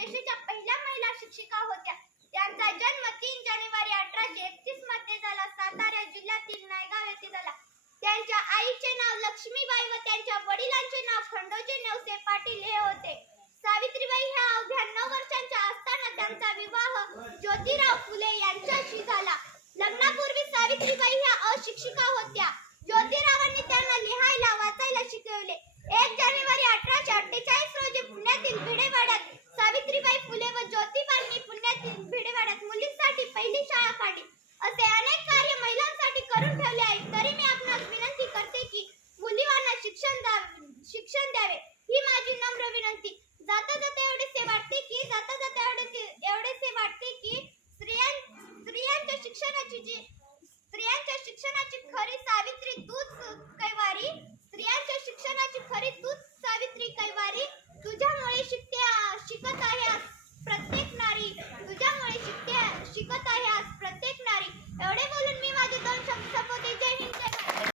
देशाच्या पहिल्या महिला शिक्षिका होत्या. त्यांचा जन्म 3 जानेवारी 1831 मध्ये झाला. सातारा जिल्ह्यातील नायगाव येथे झाला. त्यांच्या आईचे नाव लक्ष्मीबाई व त्यांच्या वडिलांचे नाव खंडोजी नेवसे पाटील हे होते. सावित्रीबाई